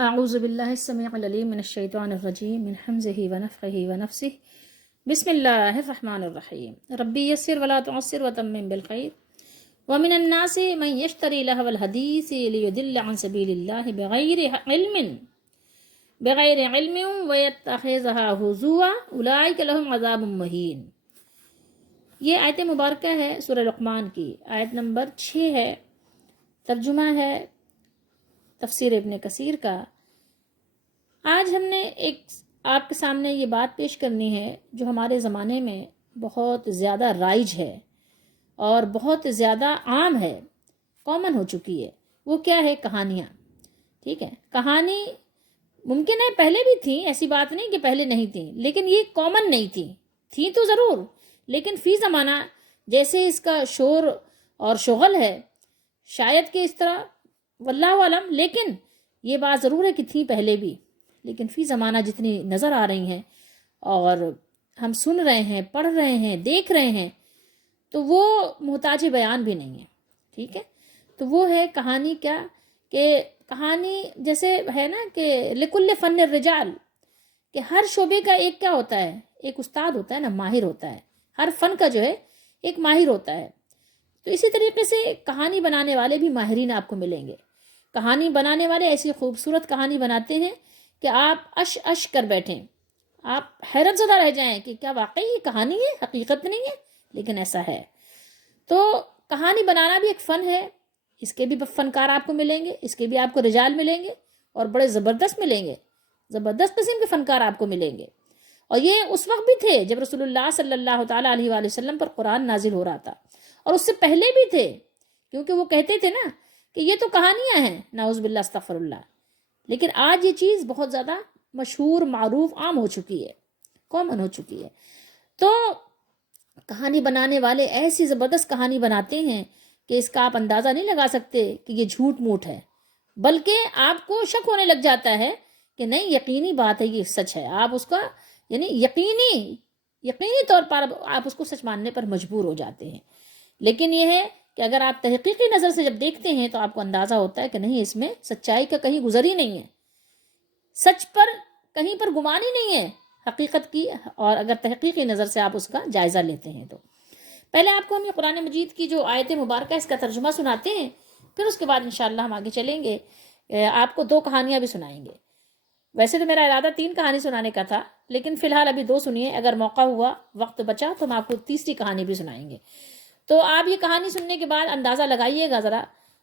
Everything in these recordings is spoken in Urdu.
اعوذ باللہ السمیع العلیم من الشیطان الرجیم من حمزہ ونفخہ ونفثہ بسم اللہ الرحمن الرحیم ربی یسر ولا تعسر وتمم بالخیر ومن الناس من یشتری لہو الحدیث لیضل عن سبیل اللہ بغیر علم ویتخذھا ہزوا اولئک لہم عذاب مہین۔ یہ آیت مبارکہ ہے سورہ لقمان کی، آیت نمبر 6 ہے۔ ترجمہ ہے تفسیر ابن کثیر کا۔ آج ہم نے آپ کے سامنے یہ بات پیش کرنی ہے جو ہمارے زمانے میں بہت زیادہ رائج ہے اور بہت زیادہ عام ہے، کامن ہو چکی ہے۔ وہ کیا ہے؟ کہانیاں۔ ٹھیک ہے، کہانی ممکن ہے پہلے بھی تھیں، ایسی بات نہیں کہ پہلے نہیں تھیں، لیکن یہ کامن نہیں تھیں تو ضرور، لیکن فی زمانہ جیسے اس کا شور اور شغل ہے، شاید کہ اس طرح واللہ علم، لیکن یہ بات ضرور ہے کہ تھیں پہلے بھی، لیکن فی زمانہ جتنی نظر آ رہی ہیں اور ہم سن رہے ہیں، پڑھ رہے ہیں، دیکھ رہے ہیں، تو وہ محتاج بیان بھی نہیں ہے۔ ٹھیک ہے، تو وہ ہے کہانی۔ کیا کہ کہانی جیسے ہے نا کہ لکل فن الرجال، کہ ہر شعبے کا ایک کیا ہوتا ہے؟ ایک استاد ہوتا ہے نا، ماہر ہوتا ہے، ہر فن کا جو ہے ایک ماہر ہوتا ہے۔ تو اسی طریقے سے کہانی بنانے والے بھی ماہرین آپ کو ملیں گے۔ کہانی بنانے والے ایسی خوبصورت کہانی بناتے ہیں کہ آپ اش کر بیٹھیں، آپ حیرت زدہ رہ جائیں کہ کیا واقعی یہ کہانی ہے، حقیقت نہیں ہے، لیکن ایسا ہے۔ تو کہانی بنانا بھی ایک فن ہے، اس کے بھی فنکار آپ کو ملیں گے، اس کے بھی آپ کو رجال ملیں گے اور بڑے زبردست ملیں گے، زبردست قسم کے فنکار آپ کو ملیں گے۔ اور یہ اس وقت بھی تھے جب رسول اللہ صلی اللہ تعالیٰ علیہ وآلہ وسلم پر قرآن نازل ہو رہا تھا، اور اس سے پہلے بھی تھے، کیونکہ وہ کہتے تھے نا کہ یہ تو کہانیاں ہیں، نعوذ باللہ استغفر اللہ۔ لیکن آج یہ چیز بہت زیادہ مشہور، معروف، عام ہو چکی ہے، کامن ہو چکی ہے۔ تو کہانی بنانے والے ایسی زبردست کہانی بناتے ہیں کہ اس کا آپ اندازہ نہیں لگا سکتے کہ یہ جھوٹ موٹ ہے، بلکہ آپ کو شک ہونے لگ جاتا ہے کہ نہیں، یقینی بات ہے، یہ سچ ہے۔ آپ اس کا یعنی یقینی طور پر آپ اس کو سچ ماننے پر مجبور ہو جاتے ہیں۔ لیکن یہ ہے کہ اگر آپ تحقیقی نظر سے جب دیکھتے ہیں تو آپ کو اندازہ ہوتا ہے کہ نہیں، اس میں سچائی کا کہیں گزر ہی نہیں ہے، سچ پر کہیں پر گمان ہی نہیں ہے حقیقت کی۔ اور اگر تحقیقی نظر سے آپ اس کا جائزہ لیتے ہیں تو پہلے آپ کو ہم یہ قرآن مجید کی جو آیت مبارکہ اس کا ترجمہ سناتے ہیں، پھر اس کے بعد انشاءاللہ ہم آگے چلیں گے، آپ کو 2 کہانیاں بھی سنائیں گے۔ ویسے تو میرا ارادہ 3 کہانی سنانے کا تھا، لیکن فی الحال ابھی 2 سنیے، اگر موقع ہوا، وقت بچا تو ہم آپ کو تیسری کہانی بھی سنائیں گے۔ تو آپ یہ کہانی سننے کے بعد اندازہ لگائیے گا، ذرا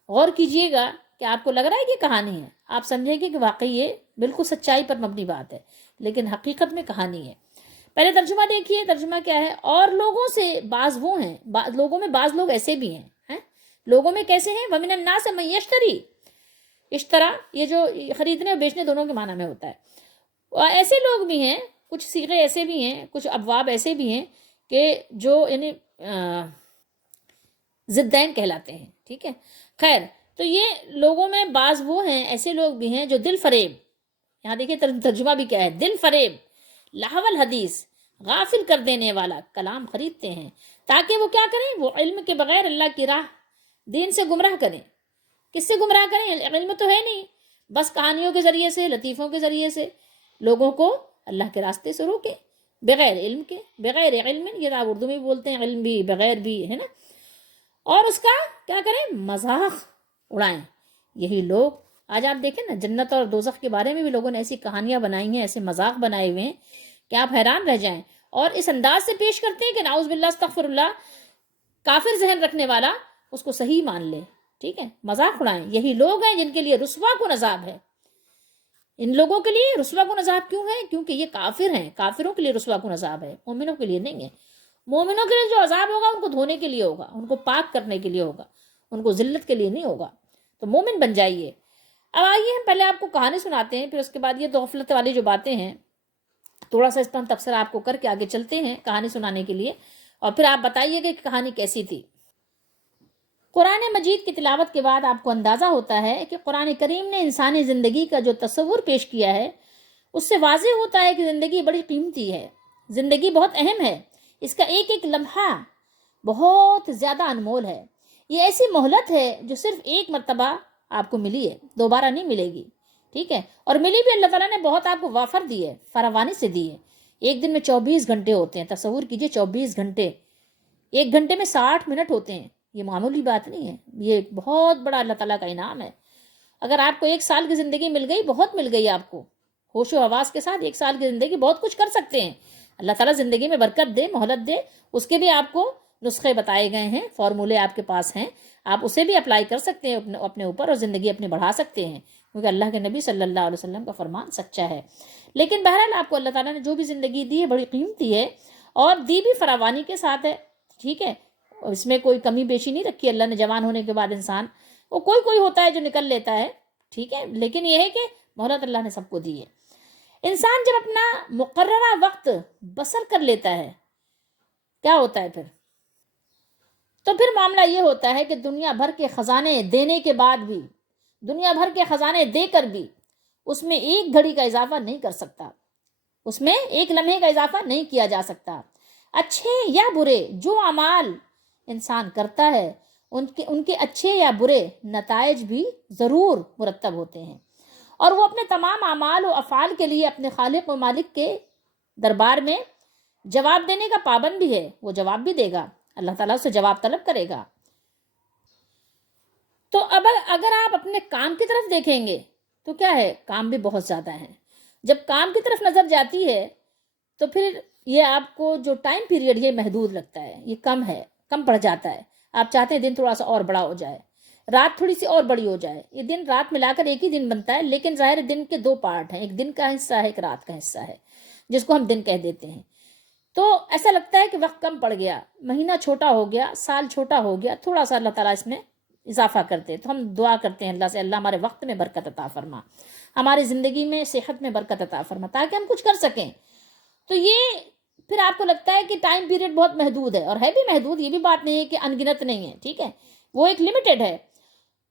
غور کیجئے گا کہ آپ کو لگ رہا ہے کہ کہانی ہے، آپ سمجھیں گے کہ واقعی یہ بالکل سچائی پر مبنی بات ہے، لیکن حقیقت میں کہانی ہے۔ پہلے ترجمہ دیکھیے، ترجمہ کیا ہے؟ اور لوگوں سے بعض وہ ہیں، لوگوں میں بعض لوگ ایسے بھی ہیں۔ لوگوں میں کیسے ہیں؟ وَمِنَ النَّاسِ مَن یشتری، اشترا یہ جو خریدنے اور بیچنے دونوں کے معنی میں ہوتا ہے۔ اور ایسے لوگ بھی ہیں، کچھ صیغے ایسے بھی ہیں، کچھ ابواب ایسے بھی ہیں کہ جو یعنی ضدین کہلاتے ہیں۔ ٹھیک ہے، خیر، تو یہ لوگوں میں بعض وہ ہیں، ایسے لوگ بھی ہیں جو دل فریب، یہاں دیکھیں ترجمہ بھی کیا ہے، دل فریب، لہو الحدیث، غافل کر دینے والا کلام خریدتے ہیں، تاکہ وہ کیا کریں؟ وہ علم کے بغیر اللہ کی راہ، دین سے گمراہ کریں۔ کس سے گمراہ کریں؟ علم تو ہے نہیں، بس کہانیوں کے ذریعے سے، لطیفوں کے ذریعے سے لوگوں کو اللہ کے راستے سے روکیں، بغیر علم کے، بغیر علم، یہ آپ اردو میں بھی بولتے ہیں، علم بھی بغیر بھی، ہے نا۔ اور اس کا کیا کریں؟ مذاق اڑائیں۔ یہی لوگ آج آپ دیکھیں نا، جنت اور دوزخ کے بارے میں بھی لوگوں نے ایسی کہانیاں بنائی ہیں، ایسے مذاق بنائے ہوئے ہیں کہ آپ حیران رہ جائیں، اور اس انداز سے پیش کرتے ہیں کہ نعوذ باللہ استغفر اللہ، کافر ذہن رکھنے والا اس کو صحیح مان لے۔ ٹھیک ہے، مذاق اڑائیں۔ یہی لوگ ہیں جن کے لیے رسوا کن عذاب ہے۔ ان لوگوں کے لیے رسوا کن عذاب کیوں ہے؟ کیونکہ یہ کافر ہیں، کافروں کے لیے رسوا کن عذاب ہے، مومنوں کے لیے نہیں ہے۔ مومنوں کے لیے جو عذاب ہوگا ان کو دھونے کے لیے ہوگا، ان کو پاک کرنے کے لیے ہوگا، ان کو ذلت کے لیے نہیں ہوگا۔ تو مومن بن جائیے۔ اب آئیے ہم پہلے آپ کو کہانی سناتے ہیں، پھر اس کے بعد یہ 2 غفلت والی جو باتیں ہیں تھوڑا سا اس پر ہم تبصرہ آپ کو کر کے آگے چلتے ہیں کہانی سنانے کے لیے، اور پھر آپ بتائیے کہ کہانی کیسی تھی۔ قرآن مجید کی تلاوت کے بعد آپ کو اندازہ ہوتا ہے کہ قرآن کریم نے انسانی زندگی کا جو تصور پیش کیا ہے، اس سے واضح ہوتا ہے کہ زندگی بڑی قیمتی ہے، زندگی بہت اہم ہے، اس کا ایک ایک لمحہ بہت زیادہ انمول ہے۔ یہ ایسی مہلت ہے جو صرف ایک مرتبہ آپ کو ملی ہے، دوبارہ نہیں ملے گی۔ ٹھیک ہے، اور ملی بھی اللہ تعالیٰ نے بہت آپ کو وافر دی ہے، فراوانی سے دی ہے۔ ایک دن میں 24 گھنٹے ہوتے ہیں، تصور کیجئے 24 گھنٹے، ایک گھنٹے میں 60 منٹ ہوتے ہیں، یہ معمولی بات نہیں ہے، یہ ایک بہت بڑا اللہ تعالیٰ کا انعام ہے۔ اگر آپ کو 1 سال کی زندگی مل گئی، بہت مل گئی آپ کو، ہوش و حواس کے ساتھ 1 سال کی زندگی بہت کچھ کر سکتے ہیں۔ اللہ تعالیٰ زندگی میں برکت دے، مہلت دے، اس کے بھی آپ کو نسخے بتائے گئے ہیں، فارمولے آپ کے پاس ہیں، آپ اسے بھی اپلائی کر سکتے ہیں اپنے اوپر، اور زندگی اپنی بڑھا سکتے ہیں، کیونکہ اللہ کے نبی صلی اللہ علیہ وسلم کا فرمان سچا ہے۔ لیکن بہرحال آپ کو اللہ تعالیٰ نے جو بھی زندگی دی ہے بڑی قیمتی ہے، اور دی بھی فراوانی کے ساتھ ہے، ٹھیک ہے، اس میں کوئی کمی بیشی نہیں رکھی اللہ نے۔ جوان ہونے کے بعد انسان وہ کوئی ہوتا ہے جو نکل لیتا ہے، ٹھیک ہے، لیکن یہ ہے کہ مہلت اللہ نے سب کو دی ہے۔ انسان جب اپنا مقررہ وقت بسر کر لیتا ہے، کیا ہوتا ہے پھر؟ تو پھر معاملہ یہ ہوتا ہے کہ دنیا بھر کے خزانے دینے کے بعد بھی، دنیا بھر کے خزانے دے کر بھی، اس میں ایک گھڑی کا اضافہ نہیں کر سکتا، اس میں ایک لمحے کا اضافہ نہیں کیا جا سکتا۔ اچھے یا برے جو اعمال انسان کرتا ہے، ان کے اچھے یا برے نتائج بھی ضرور مرتب ہوتے ہیں، اور وہ اپنے تمام اعمال و افعال کے لیے اپنے خالق و مالک کے دربار میں جواب دینے کا پابند بھی ہے، وہ جواب بھی دے گا، اللہ تعالیٰ سے جواب طلب کرے گا۔ تو اب اگر آپ اپنے کام کی طرف دیکھیں گے تو کیا ہے، کام بھی بہت زیادہ ہیں۔ جب کام کی طرف نظر جاتی ہے تو پھر یہ آپ کو جو ٹائم پیریڈ یہ محدود لگتا ہے، یہ کم پڑ جاتا ہے۔ آپ چاہتے ہیں دن تھوڑا سا اور بڑا ہو جائے، رات تھوڑی سی اور بڑی ہو جائے، یہ دن رات ملا کر ایک ہی دن بنتا ہے، لیکن ظاہر دن کے 2 پارٹ ہیں، ایک دن کا حصہ ہے، ایک رات کا حصہ ہے، جس کو ہم دن کہہ دیتے ہیں۔ تو ایسا لگتا ہے کہ وقت کم پڑ گیا، مہینہ چھوٹا ہو گیا، سال چھوٹا ہو گیا، تھوڑا سا اللہ تعالیٰ اس میں اضافہ کرتے، تو ہم دعا کرتے ہیں اللہ سے، اللہ ہمارے وقت میں برکت عطا فرما، ہماری زندگی میں صحت میں برکت عطا فرما، تاکہ ہم کچھ کر سکیں۔ تو یہ پھر آپ کو لگتا ہے کہ ٹائم پیریڈ بہت محدود ہے، اور ہے بھی محدود، یہ بھی بات نہیں ہے کہ انگنت نہیں ہے، ٹھیک ہے، وہ ایک لمیٹڈ ہے۔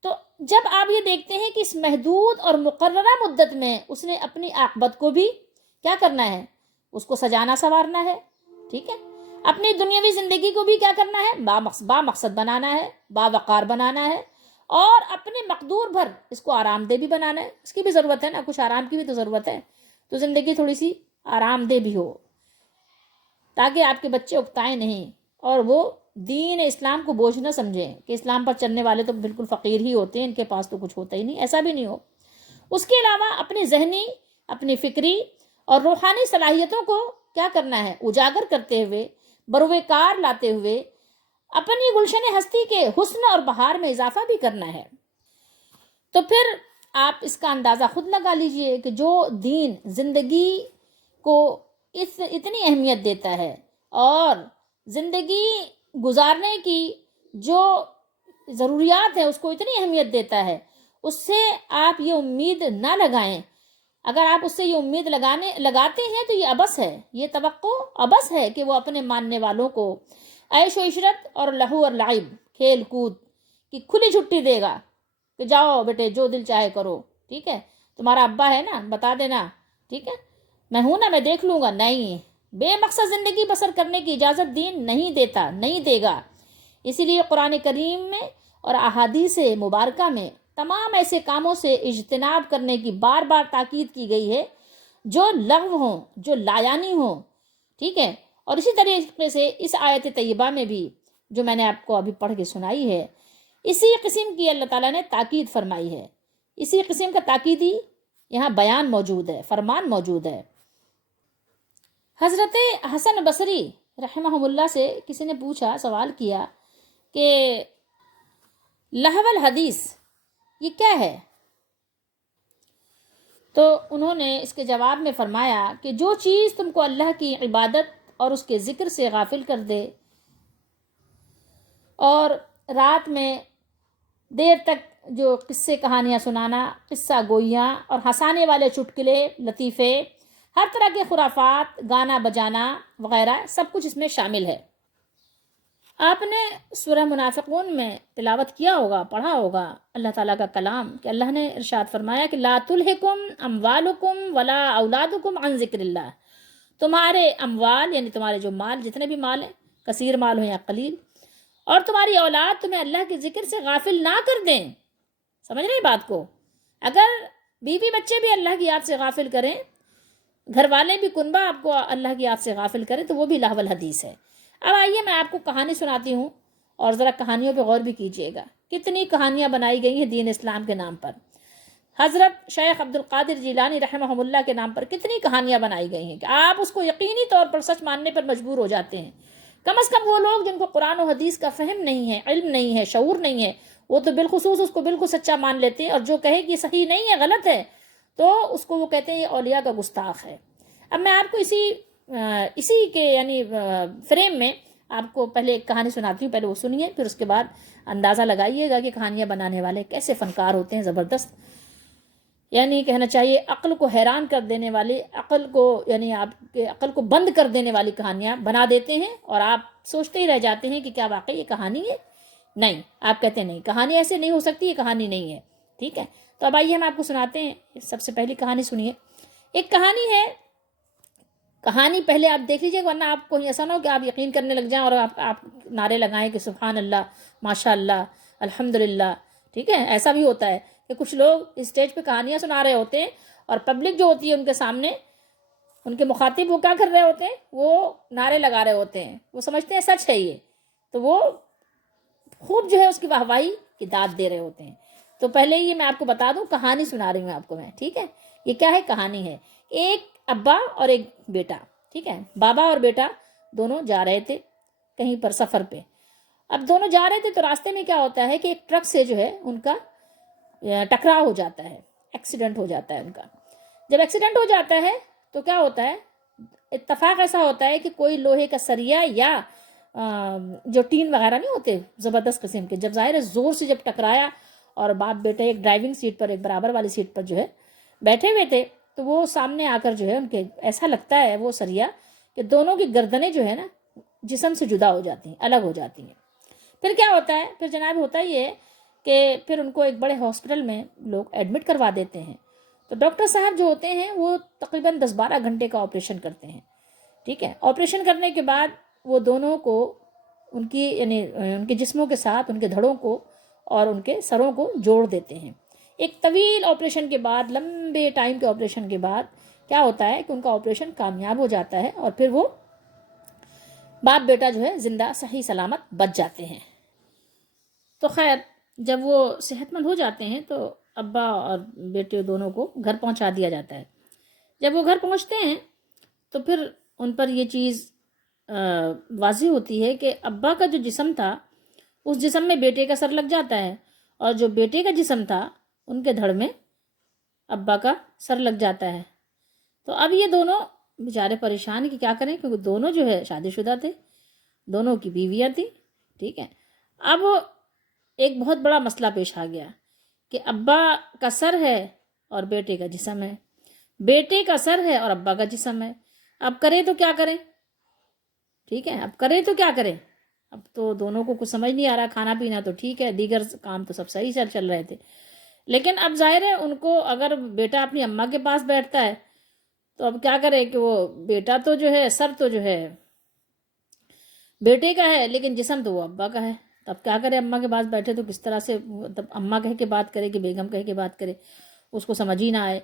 تو جب آپ یہ دیکھتے ہیں کہ اس محدود اور مقررہ مدت میں اس نے اپنی عاقبت کو بھی کیا کرنا ہے، اس کو سجانا سنوارنا ہے، ٹھیک ہے، اپنی دنیاوی زندگی کو بھی کیا کرنا ہے، با مقصد بنانا ہے، با وقار بنانا ہے، اور اپنے مقدور بھر اس کو آرام دہ بھی بنانا ہے، اس کی بھی ضرورت ہے نا، کچھ آرام کی بھی تو ضرورت ہے، تو زندگی تھوڑی سی آرام دہ بھی ہو، تاکہ آپ کے بچے اکتائیں نہیں، اور وہ دین اسلام کو بوجھ نہ سمجھیں کہ اسلام پر چلنے والے تو بالکل فقیر ہی ہوتے ہیں، ان کے پاس تو کچھ ہوتا ہی نہیں، ایسا بھی نہیں ہو۔ اس کے علاوہ اپنی ذہنی، اپنی فکری اور روحانی صلاحیتوں کو کیا کرنا ہے، اجاگر کرتے ہوئے، بروئے کار لاتے ہوئے اپنی گلشن ہستی کے حسن اور بہار میں اضافہ بھی کرنا ہے۔ تو پھر آپ اس کا اندازہ خود لگا لیجئے کہ جو دین زندگی کو اتنی اہمیت دیتا ہے، اور زندگی گزارنے کی جو ضروریات ہیں اس کو اتنی اہمیت دیتا ہے، اس سے آپ یہ امید نہ لگائیں۔ اگر آپ اس سے یہ امید لگاتے ہیں تو یہ عبث ہے، یہ توقع عبث ہے کہ وہ اپنے ماننے والوں کو عیش و عشرت اور لہو اور لعب، کھیل کود کی کھلی چھٹی دے گا کہ جاؤ بیٹے جو دل چاہے کرو، ٹھیک ہے، تمہارا ابا ہے نا، بتا دینا، ٹھیک ہے، میں ہوں نا، میں دیکھ لوں گا۔ نہیں، بے مقصد زندگی بسر کرنے کی اجازت دین نہیں دیتا، نہیں دے گا۔ اسی لیے قرآن کریم میں اور احادیث مبارکہ میں تمام ایسے کاموں سے اجتناب کرنے کی بار بار تاکید کی گئی ہے جو لغو ہوں، جو لایانی ہوں، ٹھیک ہے۔ اور اسی طریقے سے اس آیت طیبہ میں بھی جو میں نے آپ کو ابھی پڑھ کے سنائی ہے، اسی قسم کی اللہ تعالیٰ نے تاکید فرمائی ہے، اسی قسم کا تاکیدی یہاں بیان موجود ہے، فرمان موجود ہے۔ حضرت حسن بصری رحمہ اللہ سے کسی نے پوچھا، سوال کیا کہ لہو الحدیث یہ کیا ہے؟ تو انہوں نے اس کے جواب میں فرمایا کہ جو چیز تم کو اللہ کی عبادت اور اس کے ذکر سے غافل کر دے، اور رات میں دیر تک جو قصے کہانیاں سنانا، قصہ گوئیاں اور ہنسانے والے چٹکلے، لطیفے، ہر طرح کے خرافات، گانا بجانا وغیرہ، سب کچھ اس میں شامل ہے۔ آپ نے سورہ منافقون میں تلاوت کیا ہوگا، پڑھا ہوگا اللہ تعالیٰ کا کلام، کہ اللہ نے ارشاد فرمایا کہ لا تلہکم اموالکم ولا اولادکم عن ذکر اللہ، تمہارے اموال یعنی تمہارے جو مال، جتنے بھی مال ہیں، کثیر مال ہو یا قلیل، اور تمہاری اولاد تمہیں اللہ کے ذکر سے غافل نہ کر دیں۔ سمجھ رہے بات کو؟ اگر بیوی بچے بھی اللہ کی یاد سے غافل کریں، گھر والے بھی کنبہ آپ کو اللہ کی یاد سے غافل کریں، تو وہ بھی لہو الحدیث ہے۔ اب آئیے میں آپ کو کہانی سناتی ہوں، اور ذرا کہانیوں پہ غور بھی کیجیے گا۔ کتنی کہانیاں بنائی گئی ہیں دین اسلام کے نام پر۔ حضرت شیخ عبد القادر جیلانی رحمہ اللہ کے نام پر کتنی کہانیاں بنائی گئی ہیں کہ آپ اس کو یقینی طور پر سچ ماننے پر مجبور ہو جاتے ہیں۔ کم از کم وہ لوگ جن کو قرآن و حدیث کا فہم نہیں ہے، علم نہیں ہے، شعور نہیں ہے، وہ تو بالخصوص اس کو بالکل سچا مان لیتے ہیں، اور جو کہے کہ صحیح نہیں ہے، غلط ہے، تو اس کو وہ کہتے ہیں یہ اولیاء کا گستاخ ہے۔ اب میں آپ کو اسی کے یعنی فریم میں آپ کو پہلے ایک کہانی سناتی ہوں، پہلے وہ سنیے، پھر اس کے بعد اندازہ لگائیے گا کہ کہانیاں بنانے والے کیسے فنکار ہوتے ہیں، زبردست، یعنی کہنا چاہیے عقل کو حیران کر دینے والی، عقل کو یعنی آپ کے عقل کو بند کر دینے والی کہانیاں بنا دیتے ہیں، اور آپ سوچتے ہی رہ جاتے ہیں کہ کیا واقعی یہ کہانی ہے؟ نہیں، آپ کہتے ہیں نہیں، کہانی ایسے نہیں ہو سکتی، یہ کہانی نہیں ہے، ٹھیک ہے۔ تو اب آئیے ہم آپ کو سناتے ہیں، سب سے پہلی کہانی سنیے۔ ایک کہانی ہے، کہانی پہلے آپ دیکھ لیجیے، ورنہ آپ کو ایسا نہ ہو کہ آپ یقین کرنے لگ جائیں اور آپ نعرے لگائیں کہ سبحان اللہ، ماشاء اللہ، الحمدللہ، ٹھیک ہے۔ ایسا بھی ہوتا ہے کہ کچھ لوگ اسٹیج پہ کہانیاں سنا رہے ہوتے ہیں، اور پبلک جو ہوتی ہے ان کے سامنے، ان کے مخاطب وہ کیا کر رہے ہوتے ہیں، وہ نعرے لگا رہے ہوتے ہیں، وہ سمجھتے ہیں سچ ہے یہ، تو وہ خوب جو ہے اس کی واہواہی کی داد دے رہے ہوتے ہیں۔ تو پہلے یہ میں آپ کو بتا دوں، کہانی سنا رہی ہوں آپ کو میں، ٹھیک ہے۔ یہ کیا ہے؟ کہانی ہے ایک ابا اور ایک بیٹا، ٹھیک ہے۔ بابا اور بیٹا دونوں جا رہے تھے کہیں پر سفر پہ۔ اب دونوں جا رہے تھے تو راستے میں کیا ہوتا ہے کہ ایک ٹرک سے جو ہے ان کا ٹکراؤ ہو جاتا ہے، ایکسیڈنٹ ہو جاتا ہے ان کا۔ جب ایکسیڈنٹ ہو جاتا ہے تو کیا ہوتا ہے، اتفاق ایسا ہوتا ہے کہ کوئی لوہے کا سریا یا جو ٹین وغیرہ نہیں ہوتے زبردست قسم کے، جب ظاہر ہے زور سے جب ٹکرایا، اور باپ بیٹے ایک ڈرائیونگ سیٹ پر، ایک برابر والی سیٹ پر جو ہے بیٹھے ہوئے تھے، تو وہ سامنے آ کر جو ہے ان کے ایسا لگتا ہے وہ سریا کہ دونوں کی گردنیں جو ہے نا جسم سے جدا ہو جاتی ہیں، الگ ہو جاتی ہیں۔ پھر کیا ہوتا ہے، پھر جناب ہوتا ہی ہے کہ پھر ان کو ایک بڑے ہاسپٹل میں لوگ ایڈمٹ کروا دیتے ہیں۔ تو ڈاکٹر صاحب جو ہوتے ہیں وہ تقریباً 10-12 گھنٹے کا آپریشن کرتے ہیں، ٹھیک ہے۔ آپریشن کرنے کے بعد وہ دونوں کو ان کی یعنی ان کے جسموں کے ساتھ ان کے دھڑوں کو اور ان کے سروں کو جوڑ دیتے ہیں۔ ایک طویل آپریشن کے بعد، لمبے ٹائم کے آپریشن کے بعد کیا ہوتا ہے کہ ان کا آپریشن کامیاب ہو جاتا ہے، اور پھر وہ باپ بیٹا جو ہے زندہ صحیح سلامت بچ جاتے ہیں۔ تو خیر، جب وہ صحت مند ہو جاتے ہیں تو ابا اور بیٹے دونوں کو گھر پہنچا دیا جاتا ہے۔ جب وہ گھر پہنچتے ہیں تو پھر ان پر یہ چیز واضح ہوتی ہے کہ ابا کا جو جسم تھا اس جسم میں بیٹے کا سر لگ جاتا ہے، اور جو بیٹے کا جسم تھا ان کے دھڑ میں ابا کا سر لگ جاتا ہے۔ تو اب یہ دونوں بیچارے پریشان کہ کیا کریں، کیونکہ دونوں جو ہے شادی شدہ تھے، دونوں کی بیویاں تھیں، ٹھیک ہے۔ اب ایک بہت بڑا مسئلہ پیش آ گیا کہ ابا کا سر ہے اور بیٹے کا جسم ہے، بیٹے کا سر ہے اور ابا کا جسم ہے، اب کریں تو کیا کریں، ٹھیک ہے۔ اب کریں تو کیا کریں، اب تو دونوں کو کچھ سمجھ نہیں آ رہا، کھانا پینا تو ٹھیک ہے، دیگر کام تو سب صحیح چل رہے تھے، لیکن اب ظاہر ہے ان کو اگر بیٹا اپنی اماں کے پاس بیٹھتا ہے تو اب کیا کرے کہ وہ بیٹا تو جو ہے، سر تو جو ہے بیٹے کا ہے لیکن جسم تو وہ ابا کا ہے، تب کیا کرے، اماں کے پاس بیٹھے تو کس طرح سے مطلب اماں کہہ کے بات کرے کہ بیگم کہہ کے بات کرے، اس کو سمجھ ہی نہ آئے۔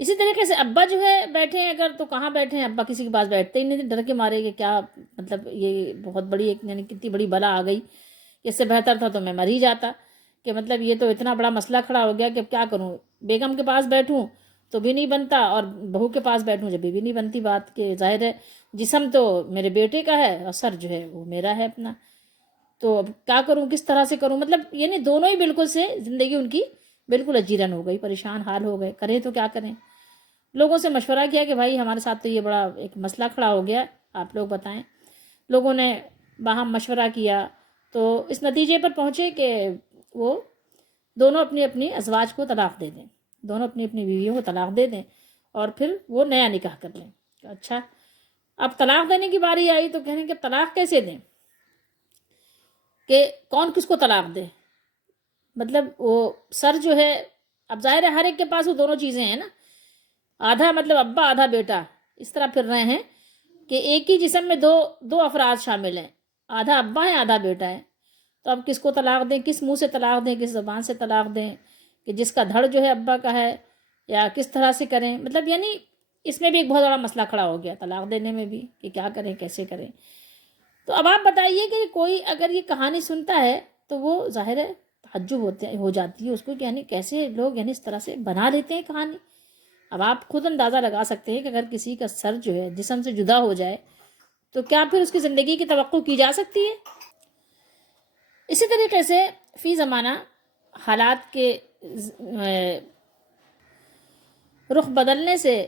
اسی طریقے سے ابا جو ہے بیٹھے ہیں اگر، تو کہاں بیٹھے ہیں، ابا کسی کے پاس بیٹھتے ہی نہیں، ڈر کے مارے کہ کیا مطلب یہ بہت بڑی ایک یعنی کتنی بڑی بلا آ گئی، اس سے بہتر تھا تو میں مر ہی جاتا، کہ مطلب یہ تو اتنا بڑا مسئلہ کھڑا ہو گیا کہ اب کیا کروں، بیگم کے پاس بیٹھوں تو بھی نہیں بنتا، اور بہو کے پاس بیٹھوں جب بھی نہیں بنتی بات، کہ ظاہر ہے جسم تو میرے بیٹے کا ہے اور سر جو ہے وہ میرا ہے اپنا، تو اب کیا کروں، کس طرح سے کروں، مطلب یعنی دونوں ہی بالکل سے زندگی ان کی بالکل اجیرن ہو گئی، پریشان حال ہو گئے، کریں تو کیا کریں۔ لوگوں سے مشورہ کیا کہ بھائی ہمارے ساتھ تو یہ بڑا ایک مسئلہ کھڑا ہو گیا، آپ لوگ بتائیں۔ لوگوں نے باہم مشورہ کیا تو اس نتیجے پر پہنچے کہ وہ دونوں اپنی اپنی ازواج کو طلاق دے دیں، دونوں اپنی اپنی بیویوں کو طلاق دے دیں، اور پھر وہ نیا نکاح کر لیں۔ اچھا، اب طلاق دینے کی باری آئی تو کہنے کہ طلاق کیسے دیں، کہ کون کس کو طلاق دے، مطلب وہ سر جو ہے، اب ظاہر ہے ہر ایک کے پاس وہ دونوں چیزیں ہیں نا، آدھا مطلب ابا آدھا بیٹا اس طرح پھر رہے ہیں کہ ایک ہی جسم میں دو افراد شامل ہیں، آدھا ابا ہے آدھا بیٹا ہے، تو اب کس کو طلاق دیں، کس منہ سے طلاق دیں، کس زبان سے طلاق دیں، کہ جس کا دھڑ جو ہے ابا کا ہے یا کس طرح سے کریں، مطلب یعنی اس میں بھی ایک بہت بڑا مسئلہ کھڑا ہو گیا طلاق دینے میں بھی، کہ کیا کریں کیسے کریں۔ تو اب آپ بتائیے کہ کوئی اگر یہ کہانی سنتا ہے تو وہ ظاہر ہے تعجب ہو جاتی ہے اس کو کہ یعنی کیسے لوگ یعنی اس طرح سے بنا لیتے ہیں کہانی۔ اب آپ خود اندازہ لگا سکتے ہیں کہ اگر کسی کا سر جو ہے جسم سے جدا ہو جائے تو کیا پھر اس کی زندگی کی توقع کی جا سکتی ہے؟ اسی طریقے سے فی زمانہ حالات کے رخ بدلنے سے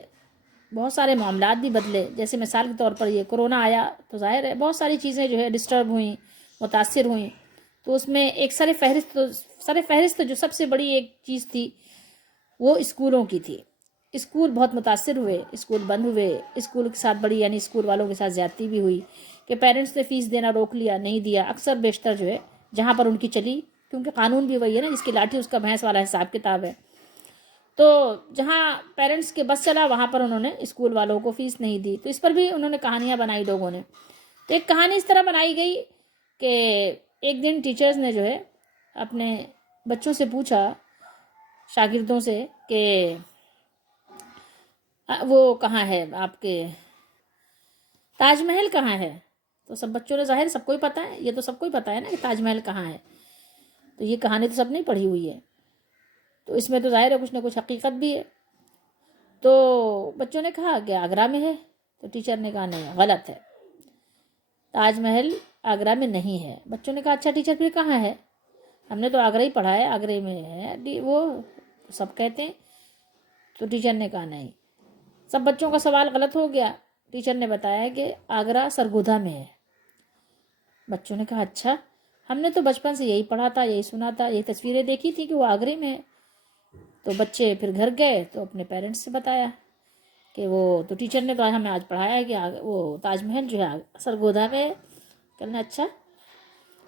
بہت سارے معاملات بھی بدلے۔ جیسے مثال کے طور پر یہ کرونا آیا تو ظاہر ہے بہت ساری چیزیں جو ہے ڈسٹرب ہوئیں، متاثر ہوئیں۔ تو اس میں ایک سر فہرست جو سب سے بڑی ایک چیز تھی وہ اسکولوں کی تھی۔ اسکول بہت متاثر ہوئے، اسکول بند ہوئے، اسکول کے ساتھ بڑی یعنی اسکول والوں کے ساتھ زیادتی بھی ہوئی کہ پیرنٹس نے فیس دینا روک لیا، نہیں دیا، اکثر بیشتر جو ہے جہاں پر ان کی چلی، کیونکہ قانون بھی وہی ہے نا، جس کی لاٹھی اس کا بھینس والا حساب کتاب ہے۔ تو جہاں پیرنٹس کے بس چلا وہاں پر انہوں نے اسکول والوں کو فیس نہیں دی، تو اس پر بھی انہوں نے کہانیاں بنائی لوگوں نے۔ تو ایک کہانی اس طرح بنائی گئی کہ ایک دن ٹیچرز نے جو ہے اپنے بچوں سے پوچھا، شاگردوں سے، کہ وہ کہاں ہے آپ کے تاج محل کہاں ہے؟ تو سب بچوں نے ظاہر سب کو ہی پتہ ہے، یہ تو سب کو ہی پتہ ہے نا کہ تاج محل کہاں ہے، تو یہ کہانی تو سب نے پڑھی ہوئی ہے، تو اس میں تو ظاہر ہے کچھ نہ کچھ حقیقت بھی ہے۔ تو بچوں نے کہا کہ آگرہ میں ہے، تو ٹیچر نے کہا نہیں، غلط ہے، تاج محل آگرہ میں نہیں ہے۔ بچوں نے کہا اچھا ٹیچر پھر کہاں ہے؟ ہم نے تو آگرہ ہی پڑھا ہے، آگرہ میں ہے وہ سب کہتے ہیں۔ تو ٹیچر نے کہا نہیں، سب بچوں کا سوال غلط ہو گیا۔ ٹیچر نے بتایا کہ آگرہ سرگودھا میں ہے۔ بچوں نے کہا اچھا، ہم نے تو بچپن سے یہی پڑھا تھا، یہی سنا تھا، یہی تصویریں دیکھی تھی کہ وہ آگرے میں ہے۔ تو بچے پھر گھر گئے تو اپنے پیرنٹس سے بتایا کہ وہ تو ٹیچر نے تو ہمیں آج پڑھایا ہے کہ وہ تاج محل جو ہے سرگودھا میں ہے۔ کہنا اچھا،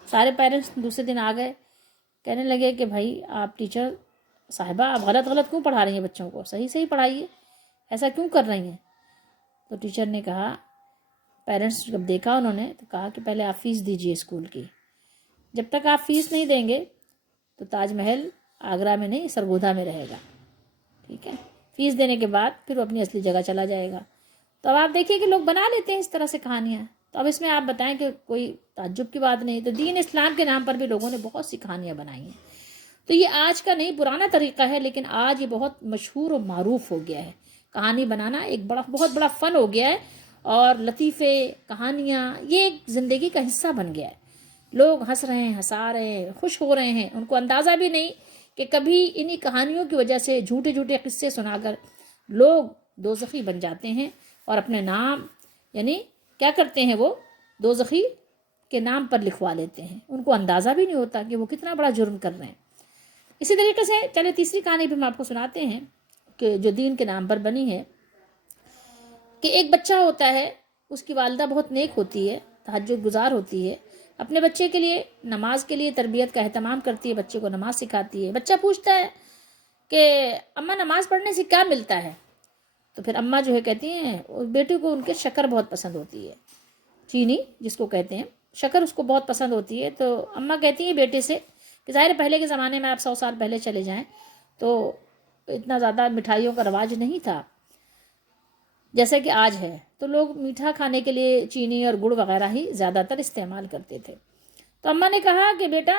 سارے پیرنٹس دوسرے دن آ گئے، کہنے لگے کہ بھائی آپ ٹیچر صاحبہ آپ غلط کیوں پڑھا رہی ہیں بچوں کو، صحیح پڑھائیے، ایسا کیوں کر رہی ہیں؟ تو ٹیچر نے کہا، پیرنٹس جب دیکھا انہوں نے تو کہا کہ پہلے آپ فیس دیجئے اسکول کی، جب تک آپ فیس نہیں دیں گے تو تاج محل آگرہ میں نہیں سرگودھا میں رہے گا، ٹھیک ہے؟ فیس دینے کے بعد پھر وہ اپنی اصلی جگہ چلا جائے گا۔ تو اب آپ دیکھیے کہ لوگ بنا لیتے ہیں اس طرح سے کہانیاں۔ تو اب اس میں آپ بتائیں کہ کوئی تعجب کی بات نہیں، تو دین اسلام کے نام پر بھی لوگوں نے بہت سی کہانیاں بنائی ہیں۔ تو یہ آج کا نہیں پرانا طریقہ ہے، لیکن آج یہ بہت مشہور و معروف ہو گیا ہے۔ کہانی بنانا ایک بہت بڑا فن ہو گیا ہے، اور لطیفے کہانیاں یہ ایک زندگی کا حصہ بن گیا ہے۔ لوگ ہنس رہے ہیں، ہنسا رہے ہیں، خوش ہو رہے ہیں، ان کو اندازہ بھی نہیں کہ کبھی انہی کہانیوں کی وجہ سے جھوٹے قصے سنا کر لوگ دوزخی بن جاتے ہیں، اور اپنے نام یعنی کیا کرتے ہیں، وہ دوزخی کے نام پر لکھوا لیتے ہیں، ان کو اندازہ بھی نہیں ہوتا کہ وہ کتنا بڑا جرم کر رہے ہیں۔ اسی طریقے سے چلے تیسری کہانی بھی ہم آپ کو سناتے ہیں کہ جو دین کے نام پر بنی ہے، کہ ایک بچہ ہوتا ہے، اس کی والدہ بہت نیک ہوتی ہے، تہجد گزار ہوتی ہے، اپنے بچے کے لیے نماز کے لیے تربیت کا اہتمام کرتی ہے، بچے کو نماز سکھاتی ہے۔ بچہ پوچھتا ہے کہ اماں نماز پڑھنے سے کیا ملتا ہے؟ تو پھر اماں جو ہے کہتی ہیں بیٹے کو ان کے شکر بہت پسند ہوتی ہے، چینی جس کو کہتے ہیں، شکر اس کو بہت پسند ہوتی ہے۔ تو اماں کہتی ہیں بیٹے سے کہ ظاہر پہلے کے زمانے میں آپ 100 سال پہلے چلے جائیں تو اتنا زیادہ مٹھائیوں کا رواج نہیں تھا جیسے کہ آج ہے، تو لوگ میٹھا کھانے کے لیے چینی اور گڑ وغیرہ ہی زیادہ تر استعمال کرتے تھے۔ تو اماں نے کہا کہ بیٹا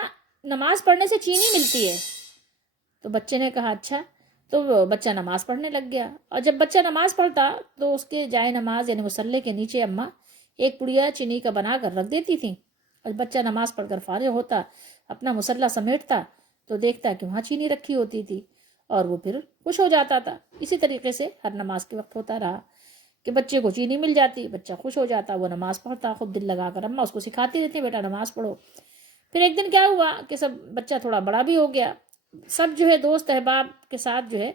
نماز پڑھنے سے چینی ملتی ہے۔ تو بچے نے کہا اچھا، تو وہ بچہ نماز پڑھنے لگ گیا، اور جب بچہ نماز پڑھتا تو اس کے جائے نماز یعنی مصلے کے نیچے اماں ایک پڑیا چینی کا بنا کر رکھ دیتی تھیں، اور بچہ نماز پڑھ کر فارغ ہوتا، اپنا مصلہ سمیٹتا تو دیکھتا کہ وہاں چینی رکھی ہوتی تھی، اور وہ پھر خوش ہو جاتا تھا۔ اسی طریقے سے ہر نماز کے وقت ہوتا رہا کہ بچے کو چینی مل جاتی، بچہ خوش ہو جاتا، وہ نماز پڑھتا خوب دل لگا کر، اماں اس کو سکھاتی رہتی بیٹا نماز پڑھو۔ پھر ایک دن کیا ہوا کہ سب بچہ تھوڑا بڑا بھی ہو گیا، سب جو ہے دوست احباب کے ساتھ جو ہے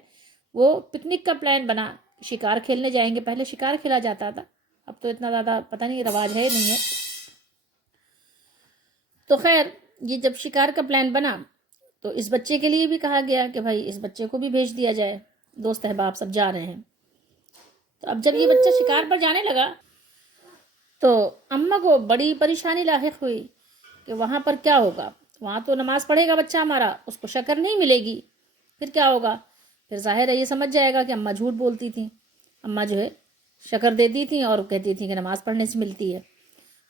وہ پکنک کا پلان بنا، شکار کھیلنے جائیں گے۔ پہلے شکار کھیلا جاتا تھا، اب تو اتنا زیادہ پتہ نہیں رواج ہے نہیں ہے۔ تو خیر یہ جب شکار کا پلان بنا تو اس بچے کے لیے بھی کہا گیا کہ بھائی اس بچے کو بھی بھیج دیا جائے، دوست احباب سب جا رہے ہیں۔ تو اب جب یہ بچہ شکار پر جانے لگا تو اماں کو بڑی پریشانی لاحق ہوئی کہ وہاں پر کیا ہوگا، وہاں تو نماز پڑھے گا بچہ ہمارا، اس کو شکر نہیں ملے گی، پھر کیا ہوگا؟ پھر ظاہر ہے یہ سمجھ جائے گا کہ اماں جھوٹ بولتی تھیں، اماں جو ہے شکر دیتی تھیں اور کہتی تھیں کہ نماز پڑھنے سے ملتی ہے۔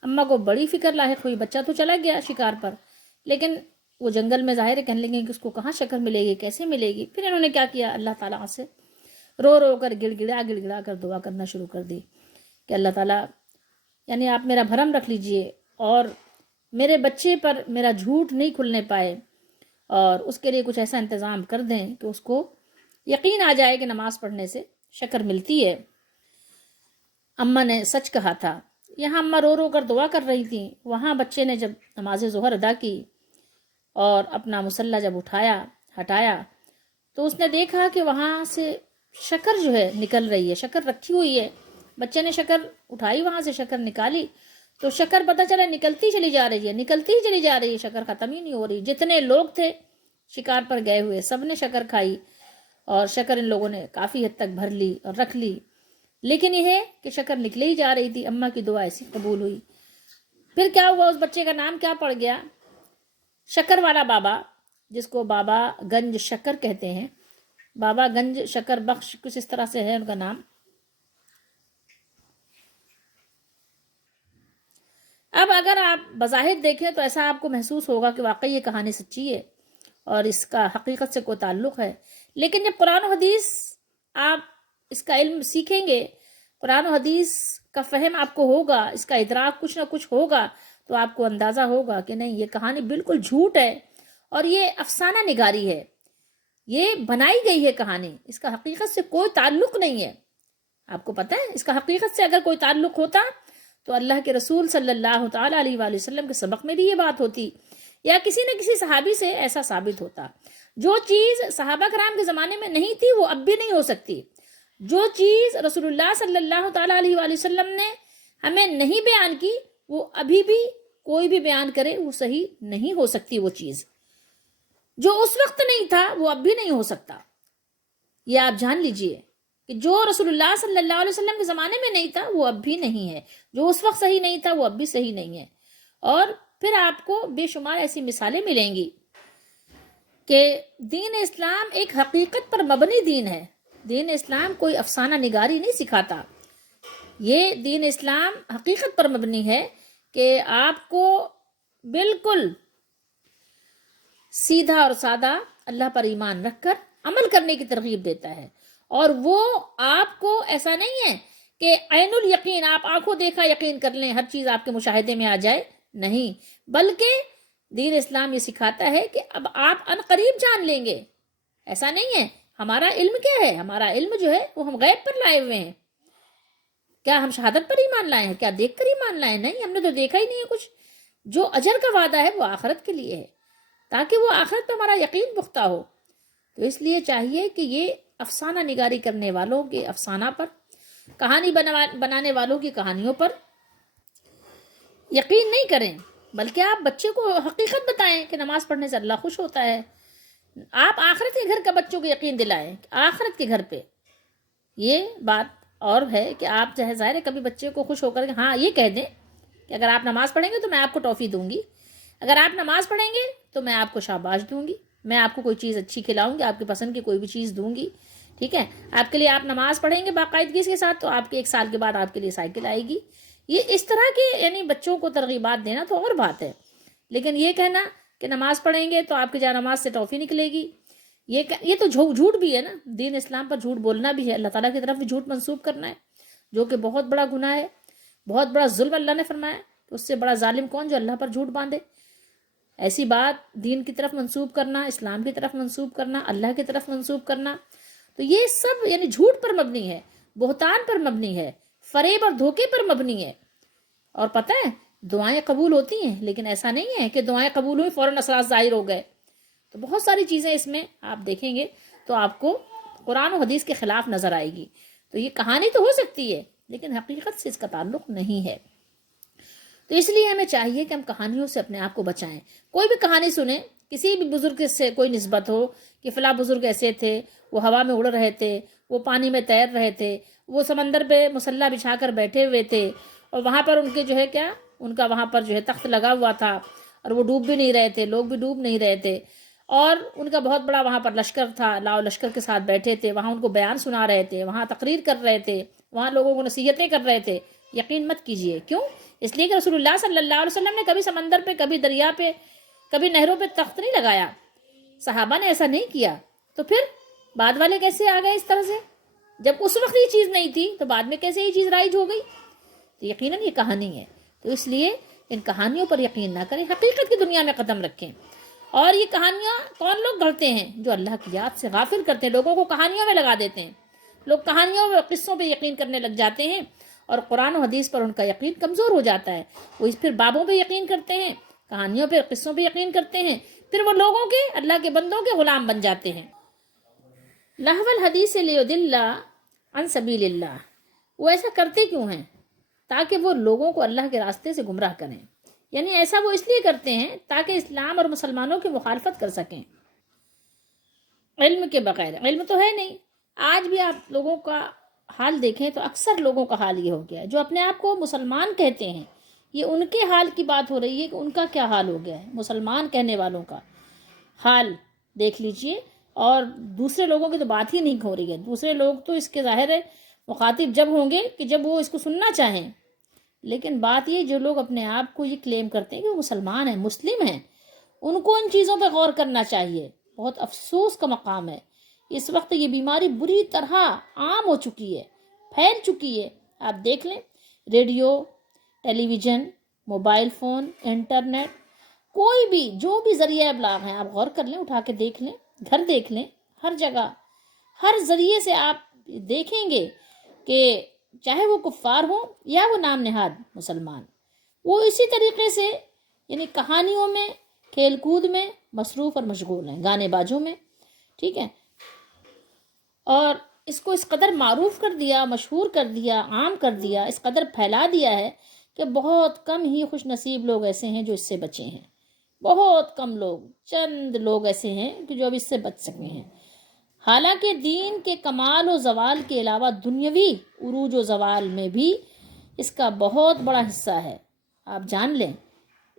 اماں کو بڑی فکر لاحق ہوئی، بچہ تو چلا گیا شکار پر، لیکن وہ جنگل میں ظاہر ہے کہنے لگیں کہ اس کو کہاں شکر ملے گی، کیسے ملے گی۔ پھر انہوں نے کیا کیا، اللہ تعالیٰ سے رو رو کر گڑ گڑا کر دعا کرنا شروع کر دی کہ اللہ تعالیٰ یعنی آپ میرا بھرم رکھ لیجئے اور میرے بچے پر میرا جھوٹ نہیں کھلنے پائے، اور اس کے لیے کچھ ایسا انتظام کر دیں کہ اس کو یقین آ جائے کہ نماز پڑھنے سے شکر ملتی ہے۔ اماں نے سچ کہا تھا۔ یہاں اماں رو رو کر دعا کر رہی تھیں، وہاں بچے نے جب نماز ظہر ادا کی اور اپنا مصلی جب ہٹایا تو اس نے دیکھا کہ وہاں سے شکر جو ہے نکل رہی ہے، شکر رکھی ہوئی ہے۔ بچے نے شکر اٹھائی، وہاں سے شکر نکالی تو شکر پتہ چلا نکلتی چلی جا رہی ہے، شکر ختم ہی نہیں ہو رہی۔ جتنے لوگ تھے شکار پر گئے ہوئے سب نے شکر کھائی اور شکر ان لوگوں نے کافی حد تک بھر لی اور رکھ لی، لیکن یہ ہے کہ شکر نکلے ہی جا رہی تھی۔ اماں کی دعا ایسی قبول ہوئی۔ پھر کیا ہوا، اس بچے کا نام کیا پڑ گیا، شکر والا بابا، جس کو بابا گنج شکر کہتے ہیں، بابا گنج شکر بخش کچھ اس طرح سے ہے ان کا نام۔ اب اگر آپ بظاہر دیکھیں تو ایسا آپ کو محسوس ہوگا کہ واقعی یہ کہانی سچی ہے اور اس کا حقیقت سے کوئی تعلق ہے، لیکن جب قرآن و حدیث آپ اس کا علم سیکھیں گے، قرآن و حدیث کا فہم آپ کو ہوگا، اس کا ادراک کچھ نہ کچھ ہوگا، تو آپ کو اندازہ ہوگا کہ نہیں، یہ کہانی بالکل جھوٹ ہے اور یہ افسانہ نگاری ہے، یہ بنائی گئی ہے کہانی، اس کا حقیقت سے کوئی تعلق نہیں ہے۔ آپ کو پتہ ہے اس کا حقیقت سے اگر کوئی تعلق ہوتا تو اللہ کے رسول صلی اللہ تعالیٰ علیہ وآلہ وسلم کے سبق میں بھی یہ بات ہوتی، یا کسی نہ کسی صحابی سے ایسا ثابت ہوتا۔ جو چیز صحابہ کرام کے زمانے میں نہیں تھی وہ اب بھی نہیں ہو سکتی، جو چیز رسول اللہ صلی اللہ تعالیٰ علیہ وآلہ وسلم نے ہمیں نہیں بیان کی وہ ابھی بھی کوئی بھی بیان کرے وہ صحیح نہیں ہو سکتی۔ وہ چیز جو اس وقت نہیں تھا وہ اب بھی نہیں ہو سکتا، یہ آپ جان لیجئے کہ جو رسول اللہ صلی اللہ علیہ وسلم کے زمانے میں نہیں تھا وہ اب بھی نہیں ہے، جو اس وقت صحیح نہیں تھا وہ اب بھی صحیح نہیں ہے۔ اور پھر آپ کو بے شمار ایسی مثالیں ملیں گی کہ دین اسلام ایک حقیقت پر مبنی دین ہے، دین اسلام کوئی افسانہ نگاری نہیں سکھاتا، یہ دین اسلام حقیقت پر مبنی ہے کہ آپ کو بالکل سیدھا اور سادہ اللہ پر ایمان رکھ کر عمل کرنے کی ترغیب دیتا ہے، اور وہ آپ کو ایسا نہیں ہے کہ عین الیقین آپ آنکھوں دیکھا یقین کر لیں، ہر چیز آپ کے مشاہدے میں آ جائے، نہیں، بلکہ دین اسلام یہ سکھاتا ہے کہ اب آپ ان قریب جان لیں گے۔ ایسا نہیں ہے، ہمارا علم کیا ہے، ہمارا علم جو ہے وہ ہم غیب پر لائے ہوئے ہیں، کیا ہم شہادت پر ایمان لائے ہیں، کیا دیکھ کر ایمان لائے ہیں؟ نہیں، ہم نے تو دیکھا ہی نہیں ہے کچھ۔ جو اجر کا وعدہ ہے وہ آخرت کے لیے ہے، تاکہ وہ آخرت پہ ہمارا یقین پختہ ہو۔ تو اس لیے چاہیے کہ یہ افسانہ نگاری کرنے والوں کے افسانہ پر، کہانی بنانے والوں کی کہانیوں پر یقین نہیں کریں، بلکہ آپ بچے کو حقیقت بتائیں کہ نماز پڑھنے سے اللہ خوش ہوتا ہے۔ آپ آخرت کے گھر کا بچوں کو یقین دلائیں، آخرت کے گھر پہ۔ یہ بات اور ہے کہ آپ چاہے ظاہر ہے کبھی بچے کو خوش ہو کر ہاں یہ کہہ دیں کہ اگر آپ نماز پڑھیں گے تو میں آپ کو ٹافی دوں گی، اگر آپ نماز پڑھیں گے تو میں آپ کو شاباش دوں گی، میں آپ کو کوئی چیز اچھی کھلاؤں گی، آپ کی پسند کی کوئی بھی چیز دوں گی، ٹھیک ہے، آپ کے لیے آپ نماز پڑھیں گے باقاعدگی کے ساتھ تو آپ کے 1 سال کے بعد آپ کے لیے سائیکل آئے گی۔ یہ اس طرح کے یعنی بچوں کو ترغیبات دینا تو اور بات ہے، لیکن یہ کہنا کہ نماز پڑھیں گے تو آپ کی جا نماز سے ٹافی نکلے گی، یہ تو جھوٹ بھی ہے نا، دین اسلام پر جھوٹ بولنا بھی ہے، اللہ تعالیٰ کی طرف بھی جھوٹ منسوب کرنا ہے، جو کہ بہت بڑا گناہ ہے، بہت بڑا ظلم اللہ نے فرمایا کہ اس سے بڑا ظالم کون جو اللہ پر جھوٹ باندھے۔ ایسی بات دین کی طرف منسوب کرنا، اسلام کی طرف منسوب کرنا، اللہ کی طرف منسوب کرنا، تو یہ سب یعنی جھوٹ پر مبنی ہے، بہتان پر مبنی ہے، فریب اور دھوکے پر مبنی ہے۔ اور پتہ ہے دعائیں قبول ہوتی ہیں، لیکن ایسا نہیں ہے کہ دعائیں قبول ہوئی فوراً اثرات ظاہر ہو گئے، تو بہت ساری چیزیں اس میں آپ دیکھیں گے تو آپ کو قرآن و حدیث کے خلاف نظر آئے گی۔ تو یہ کہانی تو ہو سکتی ہے لیکن حقیقت سے اس کا تعلق نہیں ہے۔ تو اس لیے ہمیں چاہیے کہ ہم کہانیوں سے اپنے آپ کو بچائیں۔ کوئی بھی کہانی سنیں، کسی بھی بزرگ سے کوئی نسبت ہو کہ فلاں بزرگ ایسے تھے، وہ ہوا میں اڑ رہے تھے، وہ پانی میں تیر رہے تھے، وہ سمندر پہ مصلی بچھا کر بیٹھے ہوئے تھے اور وہاں پر ان کے جو ہے کیا، ان کا وہاں پر جو ہے تخت لگا ہوا تھا اور وہ ڈوب بھی نہیں رہے تھے، لوگ بھی ڈوب نہیں رہے تھے، اور ان کا بہت بڑا وہاں پر لشکر تھا، لاؤ لشکر کے ساتھ بیٹھے تھے، وہاں ان کو بیان سنا رہے تھے، وہاں تقریر کر رہے تھے، وہاں لوگوں کو نصیحتیں کر رہے تھے، یقین مت کیجیے۔ کیوں؟ اس لیے کہ رسول اللہ صلی اللہ علیہ وسلم نے کبھی سمندر پہ، کبھی دریا پہ، کبھی نہروں پہ تخت نہیں لگایا، صحابہ نے ایسا نہیں کیا، تو پھر بعد والے کیسے آ گئے اس طرح سے؟ جب اس وقت یہ چیز نہیں تھی تو بعد میں کیسے یہ چیز رائج ہو گئی؟ تو یقیناً یہ کہانی ہے، تو اس لیے ان کہانیوں پر یقین نہ کریں، حقیقت کی دنیا میں قدم رکھیں۔ اور یہ کہانیاں کون لوگ گھڑتے ہیں؟ جو اللہ کی یاد سے غافل کرتے ہیں، لوگوں کو کہانیوں میں لگا دیتے ہیں، لوگ کہانیوں اور قصوں پہ یقین کرنے لگ جاتے ہیں، اور قرآن و حدیث پر ان کا یقین کمزور ہو جاتا ہے، وہ پھر بابوں پہ یقین کرتے ہیں، کہانیوں پہ، قصوں پہ یقین کرتے ہیں، پھر وہ لوگوں کے، اللہ کے بندوں کے غلام بن جاتے ہیں۔ لہو الحدیث لیضل عن سبیل اللہ، وہ ایسا کرتے کیوں ہیں؟ تاکہ وہ لوگوں کو اللہ کے راستے سے گمراہ کریں، یعنی ایسا وہ اس لیے کرتے ہیں تاکہ اسلام اور مسلمانوں کی مخالفت کر سکیں علم کے بغیر۔ علم تو ہے نہیں، آج بھی آپ لوگوں کا حال دیکھیں تو اکثر لوگوں کا حال یہ ہو گیا ہے، جو اپنے آپ کو مسلمان کہتے ہیں، یہ ان کے حال کی بات ہو رہی ہے کہ ان کا کیا حال ہو گیا ہے، مسلمان کہنے والوں کا حال دیکھ لیجئے، اور دوسرے لوگوں کی تو بات ہی نہیں ہو رہی ہے، دوسرے لوگ تو اس کے ظاہر ہے مخاطب جب ہوں گے کہ جب وہ اس کو سننا چاہیں، لیکن بات یہ جو لوگ اپنے آپ کو یہ کلیم کرتے ہیں کہ وہ مسلمان ہیں، مسلم ہیں، ان کو ان چیزوں پہ غور کرنا چاہیے۔ بہت افسوس کا مقام ہے، اس وقت یہ بیماری بری طرح عام ہو چکی ہے، پھیل چکی ہے۔ آپ دیکھ لیں، ریڈیو، ٹیلی ویژن، موبائل فون، انٹرنیٹ، کوئی بھی جو بھی ذریعہ ابلاغ ہیں، آپ غور کر لیں، اٹھا کے دیکھ لیں، گھر دیکھ لیں، ہر جگہ، ہر ذریعے سے آپ دیکھیں گے کہ چاہے وہ کفار ہوں یا وہ نام نہاد مسلمان، وہ اسی طریقے سے یعنی کہانیوں میں، کھیل کود میں مصروف اور مشغول ہیں، گانے بازوں میں، ٹھیک ہے، اور اس کو اس قدر معروف کر دیا، مشہور کر دیا، عام کر دیا، اس قدر پھیلا دیا ہے کہ بہت کم ہی خوش نصیب لوگ ایسے ہیں جو اس سے بچے ہیں، بہت کم لوگ، چند لوگ ایسے ہیں کہ جو اب اس سے بچ سکے ہیں۔ حالانکہ دین کے کمال و زوال کے علاوہ دنیاوی عروج و زوال میں بھی اس کا بہت بڑا حصہ ہے، آپ جان لیں۔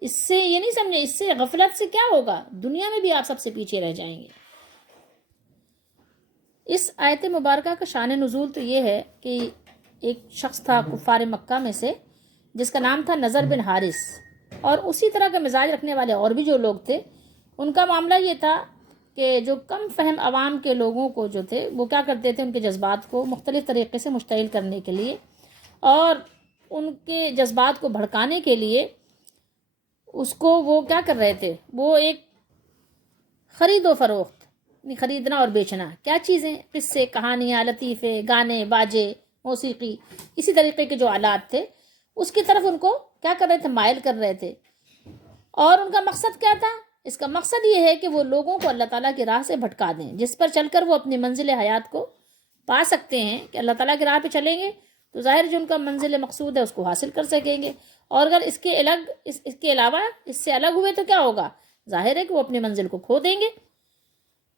اس سے یہ نہیں سمجھے، اس سے غفلت سے کیا ہوگا، دنیا میں بھی آپ سب سے پیچھے رہ جائیں گے۔ اس آیت مبارکہ کا شان نزول تو یہ ہے کہ ایک شخص تھا کفار مکہ میں سے، جس کا نام تھا نضر بن حارث، اور اسی طرح کا مزاج رکھنے والے اور بھی جو لوگ تھے، ان کا معاملہ یہ تھا کہ جو کم فہم عوام کے لوگوں کو جو تھے وہ کیا کرتے تھے، ان کے جذبات کو مختلف طریقے سے مشتعل کرنے کے لیے اور ان کے جذبات کو بھڑکانے کے لیے اس کو وہ کیا کر رہے تھے، وہ ایک خرید و فروخت، خریدنا اور بیچنا، کیا چیزیں، قصے، کہانیاں، لطیفے، گانے باجے، موسیقی، اسی طریقے کے جو آلات تھے اس کی طرف ان کو کیا کر رہے تھے، مائل کر رہے تھے۔ اور ان کا مقصد کیا تھا؟ اس کا مقصد یہ ہے کہ وہ لوگوں کو اللہ تعالیٰ کی راہ سے بھٹکا دیں، جس پر چل کر وہ اپنی منزل حیات کو پا سکتے ہیں، کہ اللہ تعالیٰ کی راہ پہ چلیں گے تو ظاہر جو ان کا منزل مقصود ہے اس کو حاصل کر سکیں گے، اور اگر اس کے علاوہ اس سے الگ ہوئے تو کیا ہوگا، ظاہر ہے کہ وہ اپنی منزل کو کھو دیں گے۔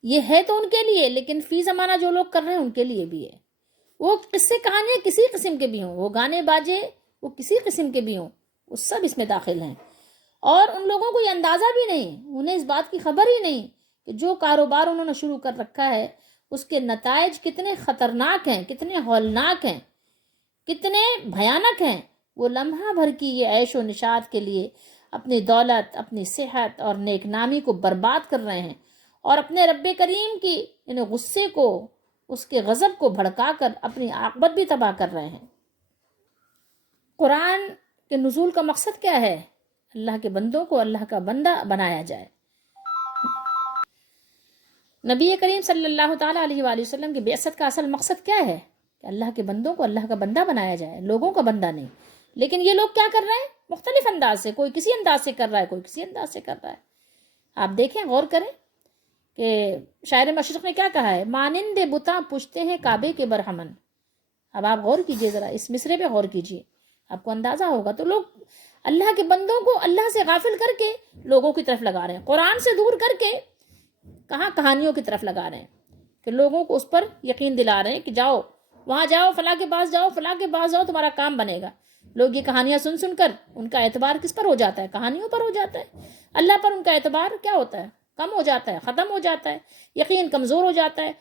یہ ہے تو ان کے لیے، لیکن فی زمانہ جو لوگ کر رہے ہیں ان کے لیے بھی ہے، وہ قصے کہانیاں کسی قسم کے بھی ہوں، وہ گانے باجے وہ کسی قسم کے بھی ہوں، وہ سب اس میں داخل ہیں۔ اور ان لوگوں کو یہ اندازہ بھی نہیں، انہیں اس بات کی خبر ہی نہیں کہ جو کاروبار انہوں نے شروع کر رکھا ہے اس کے نتائج کتنے خطرناک ہیں، کتنے ہولناک ہیں، کتنے بھیانک ہیں۔ وہ لمحہ بھر کی یہ عیش و نشاط کے لیے اپنی دولت، اپنی صحت اور نیک نامی کو برباد کر رہے ہیں، اور اپنے رب کریم کی یعنی غصے کو، اس کے غضب کو بھڑکا کر اپنی عاقبت بھی تباہ کر رہے ہیں۔ قرآن کے نزول کا مقصد کیا ہے؟ اللہ کے بندوں کو اللہ کا بندہ بنایا جائے۔ نبی کریم صلی اللہ تعالیٰ علیہ وآلہ وسلم کی بعثت کا اصل مقصد کیا ہے؟ کہ اللہ کے بندوں کو اللہ کا بندہ بنایا جائے، لوگوں کا بندہ نہیں۔ لیکن یہ لوگ کیا کر رہے ہیں؟ مختلف انداز سے، کوئی کسی انداز سے کر رہا ہے، کوئی کسی انداز سے کر رہا ہے۔ آپ دیکھیں، غور کریں کہ شاعر مشرق نے کیا کہا ہے، مانند بتاں پوچھتے ہیں کعبے کے برہمن۔ اب آپ غور کیجئے، ذرا اس مصرے پہ غور کیجئے، آپ کو اندازہ ہوگا۔ تو لوگ اللہ کے بندوں کو اللہ سے غافل کر کے لوگوں کی طرف لگا رہے ہیں، قرآن سے دور کر کے کہاں کہانیوں کی طرف لگا رہے ہیں، کہ لوگوں کو اس پر یقین دلا رہے ہیں کہ جاؤ وہاں، جاؤ فلاں کے پاس جاؤ، فلاں کے پاس جاؤ، تمہارا کام بنے گا۔ لوگ یہ کہانیاں سن سن کر ان کا اعتبار کس پر ہو جاتا ہے؟ کہانیوں پر ہو جاتا ہے۔ اللہ پر ان کا اعتبار کیا ہوتا ہے؟ کم ہو جاتا ہے، ختم ہو جاتا ہے، یقین کمزور ہو جاتا ہے.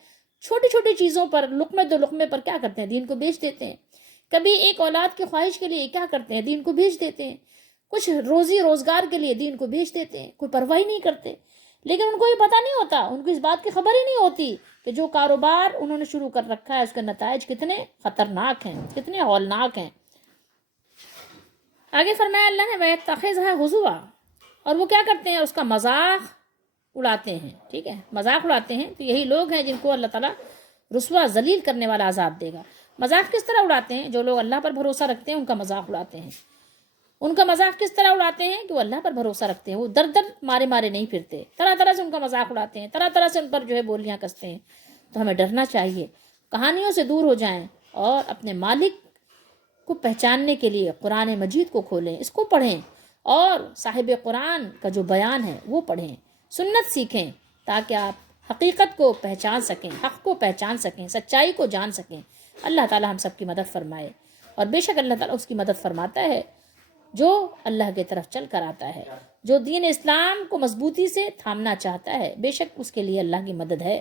چھوٹی چھوٹی چیزوں پر، لقمے دو لقمے پر کیا کرتے ہیں؟ دین کو بیچ دیتے ہیں. کبھی ایک اولاد کی خواہش کے لیے کیا کرتے ہیں؟ دین کو بیچ دیتے ہیں. کچھ روزی روزگار کے لیے دین کو بیچ دیتے ہیں، کوئی پرواہ نہیں کرتے. لیکن ان کو یہ پتہ نہیں ہوتا، ان کو اس بات کی خبر ہی نہیں ہوتی کہ جو کاروبار انہوں نے شروع کر رکھا ہے اس کے نتائج کتنے خطرناک ہیں، کتنے ہولناک ہیں. آگے فرمایا اللہ نے وَيَتَّخِذْهَا هُزُوًا، اور وہ کیا کرتے ہیں؟ اس کا مذاق اڑاتے ہیں. ٹھیک ہے، مذاق اڑاتے ہیں. تو یہی لوگ ہیں جن کو اللہ تعالیٰ رسوا ذلیل کرنے والا عذاب دے گا. مذاق کس طرح اڑاتے ہیں؟ جو لوگ اللہ پر بھروسہ رکھتے ہیں ان کا مذاق اڑاتے ہیں. ان کا مذاق کس طرح اڑاتے ہیں کہ وہ اللہ پر بھروسہ رکھتے ہیں، وہ در در مارے مارے نہیں پھرتے، طرح طرح سے ان کا مذاق اڑاتے ہیں، طرح طرح سے ان پر جو ہے بولیاں کستے ہیں. تو ہمیں ڈرنا چاہیے، کہانیوں سے دور ہو جائیں اور اپنے مالک کو پہچاننے کے لیے قرآن مجید کو کھولیں، اس کو پڑھیں اور صاحب قرآن کا جو بیان ہے وہ پڑھیں، سنت سیکھیں تاکہ آپ حقیقت کو پہچان سکیں، حق کو پہچان سکیں، سچائی کو جان سکیں. اللہ تعالی ہم سب کی مدد فرمائے، اور بے شک اللہ تعالیٰ اس کی مدد فرماتا ہے جو اللہ کی طرف چل کر آتا ہے، جو دین اسلام کو مضبوطی سے تھامنا چاہتا ہے. بے شک اس کے لیے اللہ کی مدد ہے.